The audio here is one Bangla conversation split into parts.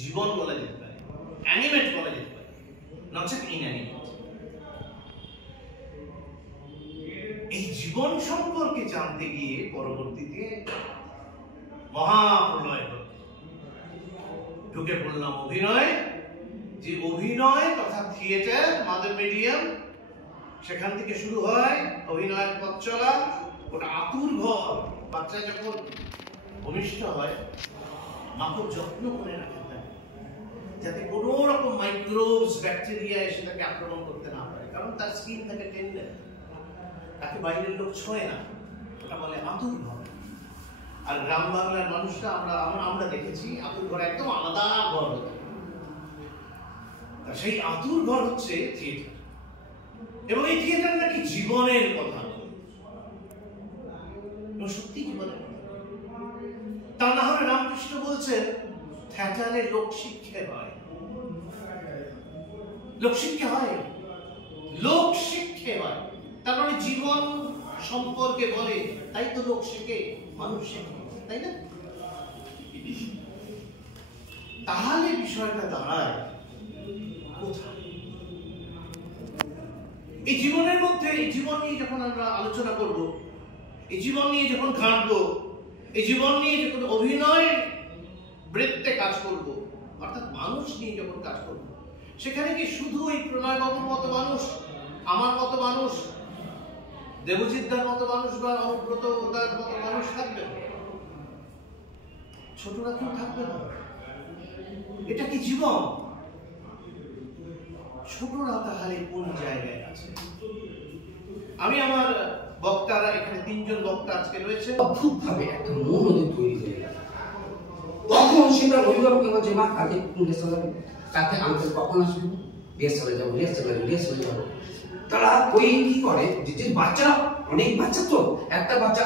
জীবন বলা যেতে পারে, অ্যানিমেট বলা যেতে পারে, নট জাস্ট ইনঅ্যানিমেট। এই জীবন সম্পর্কে জানতে গিয়ে পরবর্তীতে মহাপ্রলয় হল, ঢুকে পড়লাম অভিনয়। যে অভিনয় তথা থিয়েটার মাদার মিডিয়াম, সেখান থেকে শুরু হয় অভিনয়ের পথ চলা। ওটা আতুর ঘর। বাচ্চা যখন ভূমিষ্ঠ হয় মা খুব যত্ন করে রাখে যাতে কোনো রকম মাইক্রোবস ব্যাকটেরিয়া এসে তাকে আক্রমণ করতে না পারে, কারণ তার স্কিন থাকে টেন্ডার, তাকে বাইরের লোক ছোঁয় না। ওটা বলে আতুর ঘর। আর গ্রাম বাংলার মানুষরা আমরা দেখেছি আতুর ঘর একদম আলাদা ঘর হতো। সেই আতুর ঘর হচ্ছে থিয়েটার, এবং এই থিয়েটার নাকি জীবনের কথা, সত্যি জীবনের কথা। তা না হলে রামকৃষ্ণ বলছেন থিয়েটারে লোকশিক্ষা হয়, লোকশিক্ষা হয়, লোকশিক্ষা হয়। তার মানে জীবন সম্পর্কে বলে, তাই তো লোক শেখে, মানুষ শেখে, তাই না? তাহলে বিষয়টা দাঁড়ায় কোথায়? এই জীবনের মধ্যে, এই জীবন নিয়ে যখন আমরা আলোচনা করব, এই জীবন নিয়ে যখন ঘাঁটবো, এই জীবন নিয়ে যখন অভিনয়ের বৃত্তে কাজ করব, অর্থাৎ মানুষ নিয়ে যখন কাজ করব, সেখানে কি শুধু এই প্রণয়বাবুর মতো মানুষ, আমার মতো মানুষ, দেবজিৎদার মতো মানুষ বা অনুব্রতদার মতো মানুষ থাকবে? ছোটরা কেউ থাকবে না? এটা কি জীবন? ছোটরা তাহলে কোন জায়গায় আছে? আমি আমার বক্তারা, এখানে 3 জন বক্তা আজকে রয়েছে, অদ্ভুতভাবে একটা মনোযোগ তৈরি হয়ে গেল। তখন সেটা অভিভাবক আমার যে মা কালকে রিহার্সাল হবে, কালকে আমাদের কখন আসবে, রিহার্সালে যাবো। তারা ওই কি করে, যে বাচ্চা, অনেক বাচ্চা তো, একটা বাচ্চা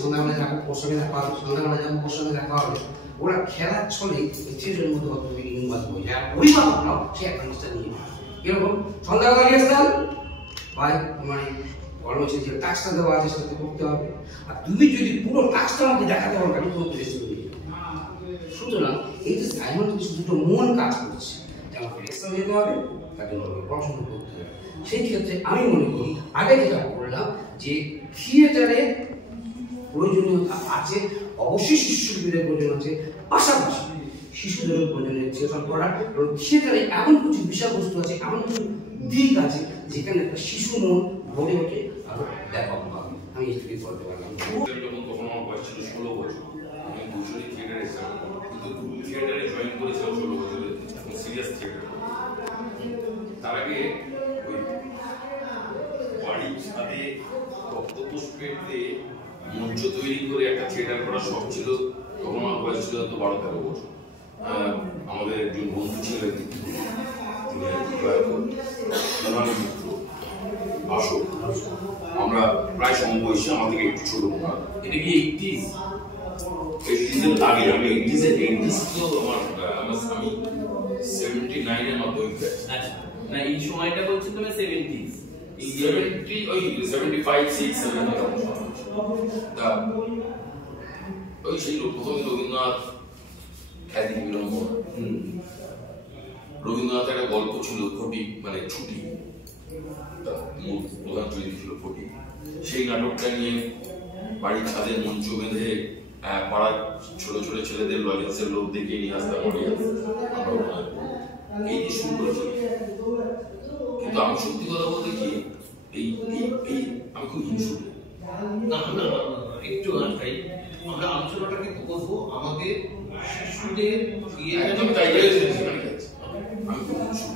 সন্ধ্যাবেলা যাবো ওর সঙ্গে দেখা হবে, সন্ধ্যাবেলা যাবো ওর সঙ্গে দেখা হবে, ওরা খেলার ছলে স্টেজের মধ্যে হয়তো ইংবাদ হয়ে যায়। অভিভাবক নাও সে অ্যাডভান্সটা নিয়ে এরকম সন্ধ্যাবেলা রিহার্সাল ভাই, তোমার কর্মসূচি যে টাস্কটা দেওয়া আছে সেটা করতে হবে, আর তুমি যদি পুরো টাস্কটা আমাকে দেখাতে পারো আমি তোমাকে রেস্ট করে দিই। সুতরাং এই যে সাইমultaneous দুটো মন কাজ করছে, আমাকে রেস্টে যেতে হবে, তাকে পড়াশোনা করতে হবে। সেই ক্ষেত্রে আমি মনে করি আগে যেটা বললাম যে থিয়েটারে প্রয়োজনীয়তা আছে, অবশ্যই শিশুদের প্রয়োজন আছে, পাশাপাশি শিশুদের প্রয়োজনীয় থিয়েটার করার, এবং থিয়েটারে এমন কিছু বিষয়বস্তু আছে, এমন কিছু দিক আছে যেখানে একটা শিশু মন ভরে ওঠে আরো ব্যাপকভাবে। আমি এটুকুই বলতে পারলাম। যখন তখন আমার বয়স ছিল 16 বছর, আমি কৌশলী থিয়েটারে এসেছিলাম, কিন্তু থিয়েটারে জয়েন করেছিলাম 16 বছরে, সিরিয়াস থিয়েটার। তার আগে ওই বাড়ির ছাদে রক্তপুষ্পের দিয়ে মঞ্চ তৈরি করে একটা থিয়েটার করার শখ ছিল। তখন আমার বয়স ছিল হয়তো 12-13 বছর। আমাদের একজন বন্ধু ছিলেন, আমরা প্রায় সমবয়সী, আমার থেকে একটু ছোট। এটা কি 80s এর আগে? আমি 80s তো আমি 79 এর মাধ্যমিক। আচ্ছা, না এই সময়টা বলছি তুমি 70s, 70 ওই 75 6 7 তা ওই সেই প্রথমে রবীন্দ্রনাথ খ্যাতি বিলম্ব। রবীন্দ্রনাথের একটা গল্প ছিল ফটিক, মানে ছুটি, প্রধান চরিত্র ছিল ফটিক। সেই নাটকটা নিয়ে বাড়ির ছাদের মঞ্চ বেঁধে পাড়ার ছোট ছোট ছেলেদের লজেন্সের লোক দেখিয়ে নিয়ে আসতাম অডিয়েন্স, এই যে শুরু করেছিল। কিন্তু আমি সত্যি কথা বলতে কি, এই আমি খুব হিংসু। না একটু ভাই, আমরা আলোচনাটাকে করবো আমাদের শিশুদের আমি তাই আমি খুব হিংসু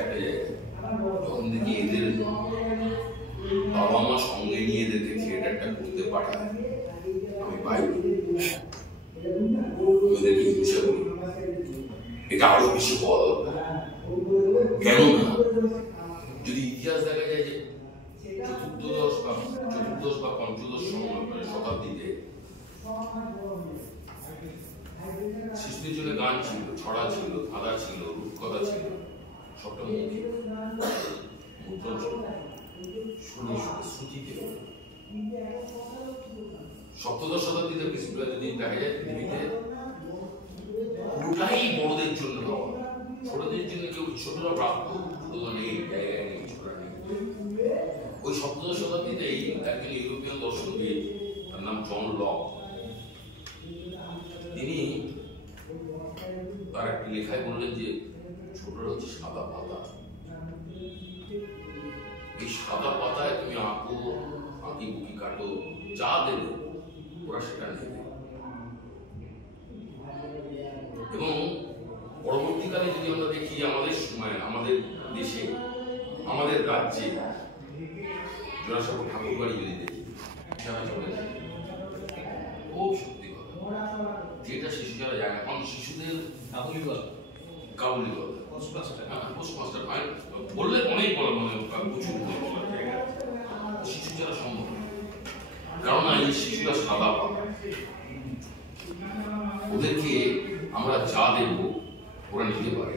একটা জায়গায় যখন দেখি এদের বাবা মা সঙ্গে নিয়ে এদেরকে থিয়েটারটা করতে পাঠায়, আমি পাই, এদেরকে হিংসা করি। এটা আরো বেশি হওয়া দরকার। কেননা যদি ইতিহাস দেখা যায় যে চতুর্দশ বা পঞ্চদশ শতাব্দীতে শিশুদের জন্য গান ছিল, ছড়া ছিল, ধাঁধা ছিল, রূপকথা ছিল, সবটা মৌখিক মুদ্রণ ছিল, শুনে শুনে শ্রুতিতে। সপ্তদশ শতাব্দীতে যদি দেখা যায় পৃথিবীতে পুরোটাই বড়দের জন্য দেওয়া, ছোটদের জন্য কেউ ছোটরা প্রাপ্ত, ছোটরা নেই, জায়গায় নেই, ছোটরা নেই। ওই সপ্তদশ শতাব্দীতে একজন ইউরোপিয়ান দর্শনবিদ, তার নাম জন লক, তিনি তার একটি লেখায় বললেন যে ছোটরা হচ্ছে সাদা পাতা, এই সাদা পাতায় তুমি আঁকো, আঁকি বুকি কাটো, যা দেবে ওরা সেটা নেবে। এবং পরবর্তীকালে যদি আমরা দেখি আমাদের সময়, আমাদের দেশে, আমাদের রাজ্যে জোড়াসাঁকো ঠাকুর বাড়ি যদি দেখি, যারা চলে যায়, খুব সত্যি কথা, যেটা শিশু যারা যায়, এখন শিশুদের কাবুলি পোস্টমাস্টার বললে অনেক বড়, মানে প্রচুর বলার জায়গা, শিশু যারা সম্ভব, কারণ এই শিশুরা সাদা পাতা, ওদেরকে আমরা যা দেবো ওরা নিতে পারে।